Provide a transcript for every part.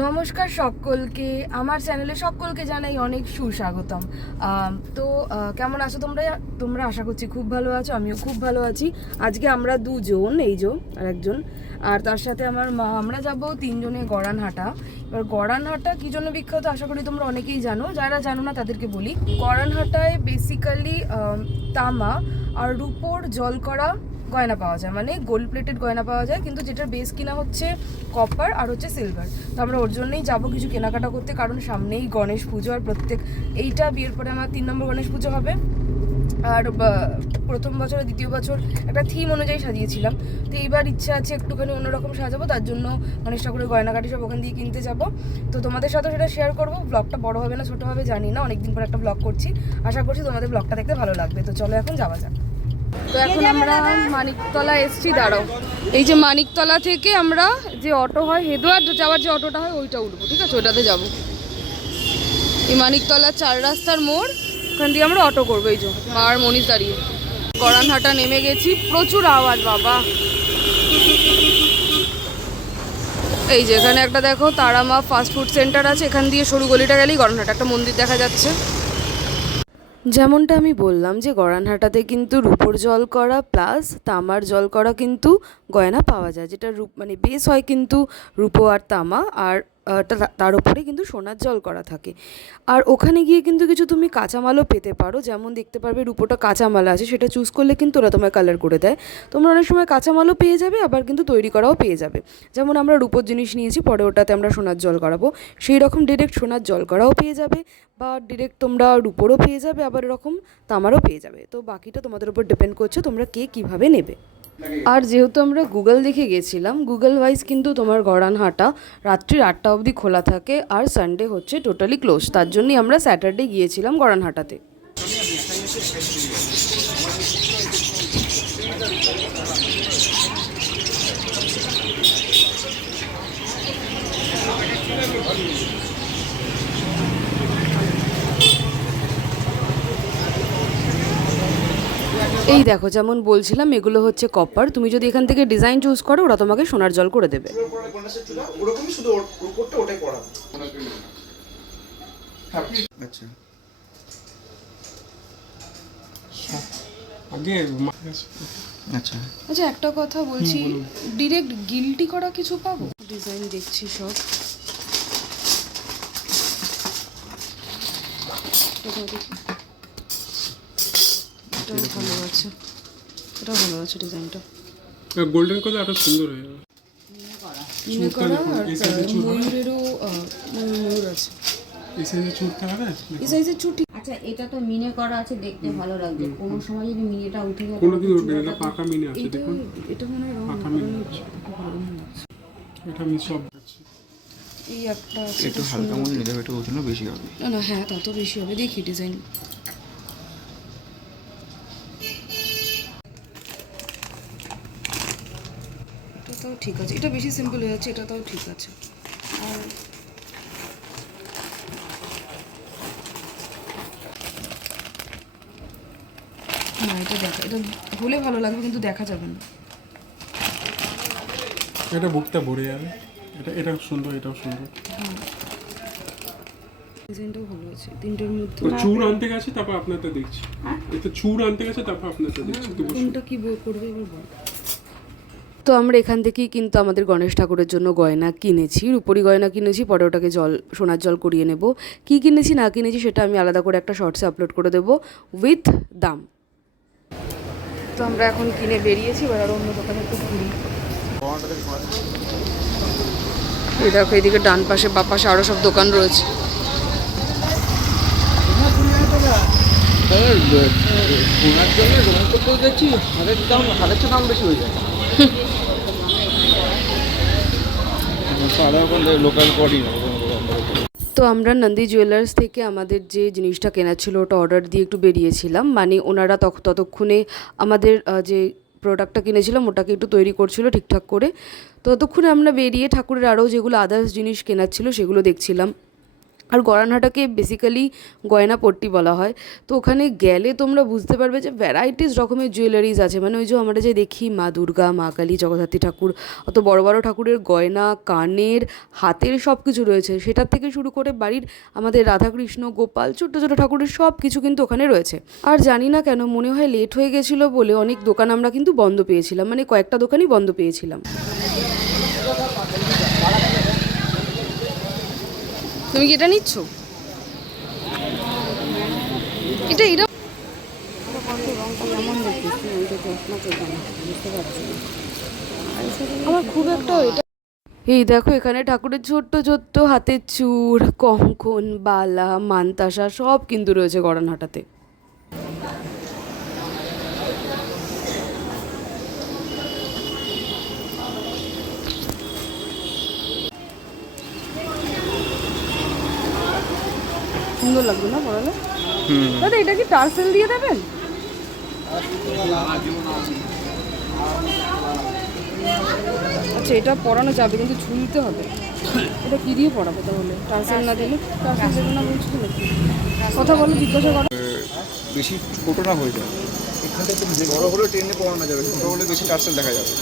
নমস্কার সকলকে, আমার চ্যানেলে সকলকে জানাই অনেক সুস্বাগতম। তো কেমন আছো তোমরা? তোমরা আশা করছি খুব ভালো আছো, আমিও খুব ভালো আছি। আজকে আমরা দুজন, এই যে আর একজন, আর তার সাথে আমার মা, আমরা যাব তিনজনে গড়ানহাটা। এবার গড়ানহাটা কী জন্য বিখ্যাত আশা করি তোমরা অনেকেই জানো, যারা জানো না তাদেরকে বলি। গড়ানহাটায় বেসিক্যালি তামা আর রূপোর জল করা গয়না পাওয়া যায়, মানে গোল্ড প্লেটেড গয়না পাওয়া যায়, কিন্তু যেটার বেস কিনা হচ্ছে কপার আর হচ্ছে সিলভার। তো আমরা ওর জন্যই যাবো কিছু কেনাকাটা করতে, কারণ সামনেই গণেশ পুজো, আর এইটা বিয়ের পরে আমার 3 নম্বর গণেশ পুজো হবে। আর প্রথম বছর আর দ্বিতীয় বছর একটা থিম অনুযায়ী সাজিয়েছিলাম, তো এইবার ইচ্ছা আছে একটুখানি অন্যরকম সাজাবো, তার জন্য গণেশ ঠাকুরের গয়নাগাটি সব ওখান দিয়ে কিনতে যাবো। তো তোমাদের সাথে সেটা শেয়ার করবো। ব্লগটা বড় হবে না ছোটো হবে জানি না, অনেকদিন পর একটা ব্লগ করছি, আশা করছি তোমাদের ব্লগটা দেখতে ভালো লাগবে। তো চলো এখন যাওয়া যাক। তো এখন আমরা মানিকতলা এসছি, দাঁড়াও। এই যে মানিকতলা থেকে আমরা যে অটো হয় হেদুয়ার যাওয়ার যে অটোটা হয় ওইটা উঠবো, ঠিক আছে? ওইটাতে যাবো। এই মানিকতলা 4 রাস্তার মোড়, ওখান দিয়ে আমরা অটো করবো। এই যে মা আর মনীষ দাঁড়িয়ে। গড়ানহাটা নেমে গেছি, প্রচুর আওয়াজ বাবা। এই যে এখানে একটা দেখো তারামা ফাস্ট ফুড সেন্টার আছে, এখান দিয়ে সরু গলিটা গেলেই গড়ানহাটা একটা মন্দির দেখা যাচ্ছে। যেমনটা আমি বললাম যে গড়ানহাটাতে কিন্তু রূপোর জল করা প্লাস তামার জল করা কিন্তু গয়না পাওয়া যায়, যেটা মানে বেস হয় কিন্তু রূপো আর তামা, আর তার উপরে কিন্তু সোনার জল করা থাকে। আর ওখানে গিয়ে কিন্তু কিছু তুমি কাঁচামালও পেতে পারো, যেমন দেখতে পারবে রূপোটা কাঁচামাল আছে, সেটা চুজ করলে কিন্তু ওরা তোমায় কালার করে দেয়। তোমরা অনেক সময় কাঁচামালও পেয়ে যাবে, আবার কিন্তু তৈরি করাও পেয়ে যাবে। যেমন আমরা রূপোর জিনিস নিয়েছি, পরে ওটাতে আমরা সোনার জল করাবো, সেই রকম ডিরেক্ট সোনার জল করাও পেয়ে যাবে, বা ডিরেক্ট তোমরা রূপোরও পেয়ে যাবে, আবার এরকম তামারও পেয়ে যাবে। তো বাকিটা তোমাদের উপর ডিপেন্ড করছে তোমরা কে কীভাবে নেবে। আর যেহেতু আমরা গুগল দেখে গেছিলাম, গুগল ওয়াইজ কিন্তু তোমার গড়ানহাটা রাত্রি 8টা অবধি খোলা থাকে, আর সানডে হচ্ছে টোটালি ক্লোজ। তার জন্যই আমরা স্যাটারডে গিয়েছিলাম গড়ানহাটাতে। এই দেখো, যেমন বলছিলাম এগুলো হচ্ছে কপার, তুমি যদি এখান থেকে ডিজাইন চুজ করো ওরা তোমাকে সোনার জল করে দেবে। আচ্ছা আচ্ছা আচ্ছা, একটা কথা বলছি, ডিরেক্ট গিল্টি করা কিছু পাবো? ডিজাইন দেখছি সব। এটাও ভালো আছে, এটাও ভালো আছে ডিজাইনটা। গোল্ডেন করলে আরো সুন্দর হয়ে যাবে। মিনে করা আর ময়ূরেরও ময়ূর আছে। এই সাইজে চুড়তে হবে, এই সাইজের চুটি। আচ্ছা, এটা তো মিনে করা আছে, দেখতে ভালো লাগছে। কোনো সময় যদি মিনেটা উঠে যায়, কোনো দিন উঠবে না, এটা পাকা মিনে আছে দেখুন। এটা মনে হয় পাকা মিনে আছে, এটা আমি সব দেখছি। এই একটা আছে, একটু হালকা মনে নিতে হবে, একটু ওজন বেশি হবে। না না, হ্যাঁ তা তো বেশি হবে। দেখি ডিজাইন। এটা তাও ঠিক আছে, এটা বেশি সিম্পল হয়ে যাচ্ছে, এটা তাও ঠিক আছে। আর না, এটা হলে ভালো লাগবে, কিন্তু দেখা যাবে না। এটা বুকটা ভরে যাবে। এটা সুন্দর, এটাও সুন্দর। ডিজাইনটাও ভালো আছে, তিনটের মধ্যে। তো চূড় আনতে গেছে, তারপর আপনারটা দেখছি। এটা চূড় আনতে গেছে, তারপর আপনারটা দেখছি। তো কোনটা কি করবে এবার বল। তো আমরা এখান থেকেই কিন্তু আমাদের গণেশ ঠাকুরের জন্য গয়না কিনেছি, রূপোরি গয়না কিনেছি, পরে ওটাকে সোনার জল করিয়ে নেব। কি কিনেছি না কিনেছি সেটা আমি আলাদা করে একটা শর্টসে আপলোড করে দেবো উইথ দাম। তো আমরা এখন কিনে বেরিয়েছি, এবার আরও অন্য দোকানে একটু ঘুরি। এই দেখো, এদিকে ডান পাশে বা পাশে আরও সব দোকান রয়েছে। তো আমরা নন্দী জুয়েলার্স থেকে আমাদের যে জিনিসটা কেনা ছিল ওটা অর্ডার দিয়ে একটু বেরিয়েছিলাম, মানে ওনারা ততক্ষণে আমাদের যে প্রোডাক্টটা কিনেছিলাম ওটাকে একটু তৈরি করছিল ঠিকঠাক করে। তো ততক্ষণে আমরা বেরিয়ে ঠাকুরের আরও যেগুলো আদার্স জিনিস কেনার ছিল সেগুলো দেখছিলাম। আর গড়ানহাটাকে বেসিক্যালি গয়নাপট্টি বলা হয়। তো ওখানে গেলে তোমরা বুঝতে পারবে যে ভ্যারাইটিস রকমের জুয়েলারিজ আছে, মানে ওই যে আমরা যে দেখি মা দুর্গা, মা কালী, জগদ্ধাত্রী ঠাকুর, অত বড় বড় ঠাকুরের গয়না, কানের, হাতের সব কিছু রয়েছে, সেটার থেকে শুরু করে বাড়ির আমাদের রাধাকৃষ্ণ, গোপাল, ছোট্ট ছোটো ঠাকুরের সব কিছু কিন্তু ওখানে রয়েছে। আর জানি না কেন মনে হয় লেট হয়ে গেছিলো বলে অনেক দোকান আমরা কিন্তু বন্ধ পেয়েছিলাম, মানে কয়েকটা দোকানই বন্ধ পেয়েছিলাম। তুমি কি এটা নিচ্ছ? এটা এটা আমার খুব একটা এটা। এই দেখো এখানে ঠাকুরের ছোট্ট ছোট্ট হাতের চূড়, কঙ্কন, বালা, মানতাসা সব কিন্তু রয়েছে গড়ানহাটাতে। সুন্দর লাগবে না পড়ালে? দাদা এটা কি টার্সেল দিয়ে দেবেন? আচ্ছা এটা পরানো যাবে কিন্তু ঝুলতে হবে। এটা কি দিয়ে পরাবো তাহলে? টার্সেল না দিলে? টার্সেল দেবে না বলছি তো নাকি? কথা বলো, জিজ্ঞাসা করো। বেশি ছোটো না হয়ে যায়, এখান থেকে বড় হলে ট্রেনে পড়ানো যাবে, ছোটো হলে বেশি টার্সেল দেখা যাবে।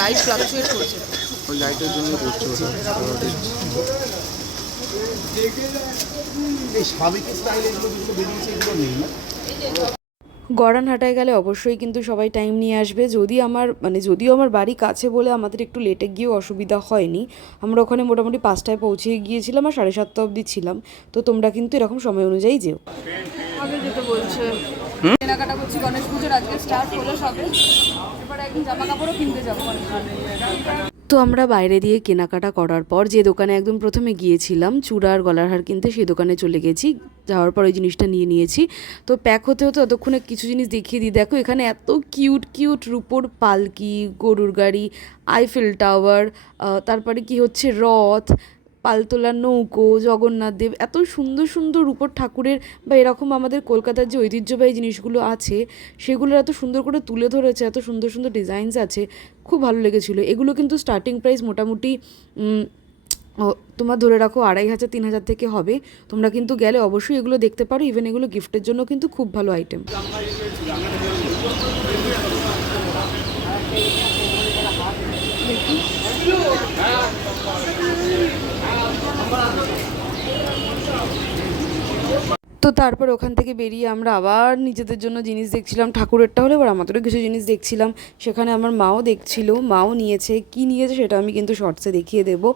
লাইট ফ্লাকচুয়েট করছে, ওই লাইটের জন্য করছে ওটা। গড়ানহাটায় গেলে অবশ্যই কিন্তু সবাই টাইম নিয়ে আসবে। যদিও আমার বাড়ি কাছে বলে আমাদের একটু লেটে গিয়েও অসুবিধা হয়নি। আমরা ওখানে মোটামুটি 5টায় পৌঁছে গিয়েছিলাম আর 7:30 অবধি ছিলাম। তো তোমরা কিন্তু এরকম সময় অনুযায়ী যেও। আগে যেতে বলছে, কেনাকাটা করছি, গণেশ পুজোর আজকে স্টার্ট হলো সবে, এবারে একদিন জামা কাপড়ও কিনতে যাবো। তো আমরা বাইরে দিয়ে কেনাকাটা করার পর যে দোকানে একদম প্রথমে গিয়েছিলাম চূড়ার গলার হার কিনতে, সেই দোকানে চলে গেছি। যাওয়ার পর ওই জিনিসটা নিয়ে নিয়েছি। তো প্যাক হতে হতে ততক্ষণে কিছু জিনিস দেখিয়ে দিই। দেখো এখানে এত কিউট কিউট রূপোর পালকি, গরুর গাড়ি, আইফেল টাওয়ার, তারপরে কি হচ্ছে রথ, পালতোলা নৌকো, জগন্নাথ দেব, এত সুন্দর সুন্দর রূপোর ঠাকুরের বা এরকম আমাদের কলকাতার যে ঐতিহ্যবাহী জিনিসগুলো আছে সেগুলো এত সুন্দর করে তুলে ধরেছে, এত সুন্দর সুন্দর ডিজাইনস আছে, খুব ভালো লেগেছিলো। এগুলো কিন্তু স্টার্টিং প্রাইস মোটামুটি তোমার ধরে রাখো 2500-3000 থেকে হবে। তোমরা কিন্তু গেলে অবশ্যই এগুলো দেখতে পারো। ইভেন এগুলো গিফটের জন্য কিন্তু খুব ভালো আইটেম। তো তারপর ওখান থেকে বেরিয়ে আমরা আবার নিজেদের জন্য জিনিস দেখছিলাম। ঠাকুরেরটা হলে এবার আমাদেরও কিছু জিনিস দেখছিলাম। সেখানে আমার মাও দেখছিল, মাও নিয়েছে। কি নিয়েছে সেটা আমি কিন্তু শর্টসে দেখিয়ে দেবো।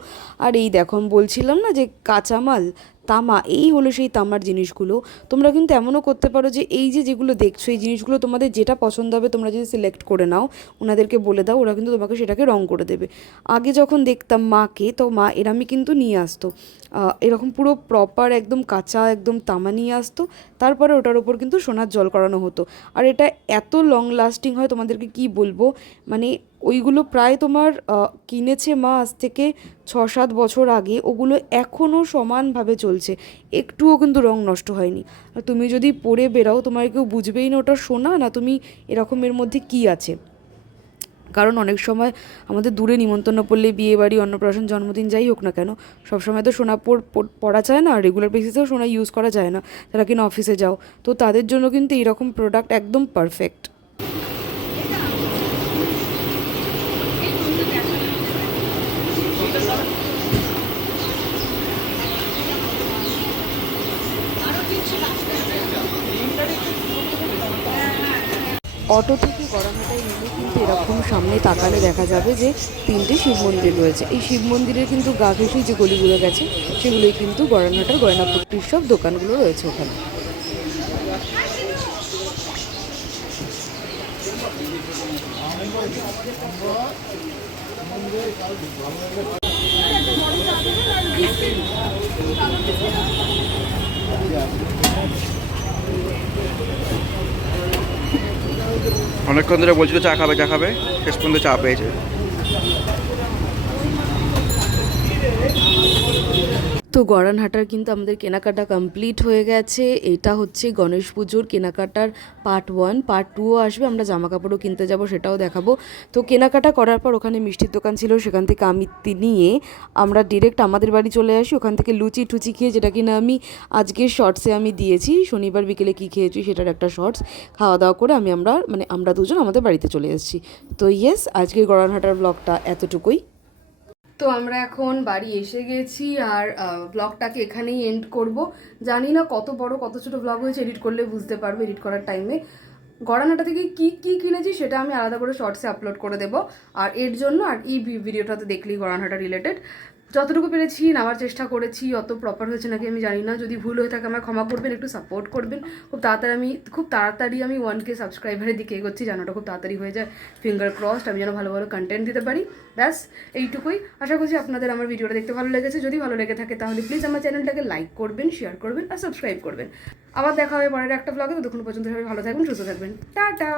আর এই দেখো আমি বলছিলাম না যে কাঁচামাল তামা, এই হলো সেই তামার জিনিসগুলো। তোমরা কিন্তু এমনও করতে পারো যে এই যেগুলো দেখছো এই জিনিসগুলো তোমাদের যেটা পছন্দ হবে তোমরা যদি সিলেক্ট করে নাও, ওনাদেরকে বলে দাও, ওরা কিন্তু তোমাকে সেটাকে রং করে দেবে। আগে যখন দেখতাম মাকে, তো মা এরামই কিন্তু নিয়ে আসতো, এরকম পুরো প্রপার একদম কাঁচা একদম তামা নিয়ে আসতো, তারপরে ওটার ওপর কিন্তু সোনার জল করানো হতো। আর এটা এত লং লাস্টিং হয় তোমাদেরকে কি বলবো, মানে ওইগুলো প্রায় তোমার কিনেছে মা আজ থেকে 6-7 বছর আগে, ওগুলো এখনও সমানভাবে চলছে, একটুও কিন্তু রং নষ্ট হয়নি। আর তুমি যদি পরে বেরাও তোমার কেউ বুঝবেই না ওটা সোনা না তুমি এরকমের মধ্যে কি আছে। কারণ অনেক সময় আমাদের দূরে নিমন্ত্রণ পড়লে, বিয়ে বাড়ি, অন্নপ্রাশন, জন্মদিন যাই হোক না কেন, সবসময় তো সোনা পরা যায় না, রেগুলার বেসিসেও সোনা ইউজ করা যায় না, তারা কিনা অফিসে যাও, তো তাদের জন্য কিন্তু এইরকম প্রোডাক্ট একদম পারফেক্ট। অটো থেকে গড়ানহাটায় নেমে কিন্তু এরকম সামনে তাকালে দেখা যাবে যে 3টে শিব মন্দির রয়েছে। এই শিব মন্দিরের কিন্তু গা ঘেঁষে যে গলিগুলো গেছে সেগুলোই কিন্তু গড়ানহাটার গয়নাপট্টির সব দোকানগুলো রয়েছে ওখানে। অনেকক্ষণ ধরে বলছিল চা খাবে চা খাবে, শেষ পর্যন্ত চা পেয়েছে। তো গড়ানহাটার কিন্তু আমাদের কেনাকাটা কমপ্লিট হয়ে গেছে। এটা হচ্ছে গণেশ পুজোর কেনাকাটার পার্ট 1, পার্ট 2ও আসবে, আমরা জামা কাপড়ও কিনতে যাব, সেটাও দেখাবো। তো কেনাকাটা করার পর ওখানে মিষ্টির দোকান ছিল, সেখান থেকে নিয়ে আমরা ডিরেক্ট আমাদের বাড়ি চলে আসি। ওখান থেকে লুচি টুচি খেয়ে, যেটা কিনা আমি আজকের শর্টসে আমি দিয়েছি, শনিবার বিকেলে কী খেয়েছি সেটার একটা শর্টস, খাওয়া দাওয়া করে আমরা দুজন আমাদের বাড়িতে চলে এসেছি। তো ইয়েস, আজকের গড়ানহাটার ব্লগটা এতটুকুই। তো আমরা এখন বাড়ি এসে গেছি আর ব্লগটাকে এখানেই এন্ড করব। জানি না কত বড় কত ছোটো ব্লগ হয়েছে, এডিট করলে বুঝতে পারবে এডিট করার টাইমে। গড়ানহাটা থেকে কী কী কিনেছি সেটা আমি আলাদা করে শর্টসে আপলোড করে দেবো। আর এর জন্য আর এই ভিডিওটাতে দেখলেই গড়ানহাটা রিলেটেড যতটুকু পেরেছি নেওয়ার চেষ্টা করেছি। অত প্রপার হয়েছে নাকি আমি জানি না, যদি ভুল হয়ে থাকে আমায় ক্ষমা করবেন, একটু সাপোর্ট করবেন। খুব তাড়াতাড়ি আমি 1K সাবস্ক্রাইবারের দিকে এগোচ্ছি, যেন ওটা খুব তাড়াতাড়ি হয়ে যায়। ফিঙ্গার ক্রসড, আমি যেন ভালো ভালো কন্টেন্ট দিতে পারি। ব্যাস এইটুকুই। আশা করছি আপনাদের আমার ভিডিওটা দেখতে ভালো লেগেছে। যদি ভালো লেগে থাকে তাহলে প্লিজ আমার চ্যানেলটাকে লাইক করবেন, শেয়ার করবেন আর সাবস্ক্রাইব করবেন। আবার দেখা হবে পরের একটা ব্লগে। ততক্ষণ পর্যন্ত সবাই ভালো থাকবেন, সুস্থ থাকবেন। টাটা।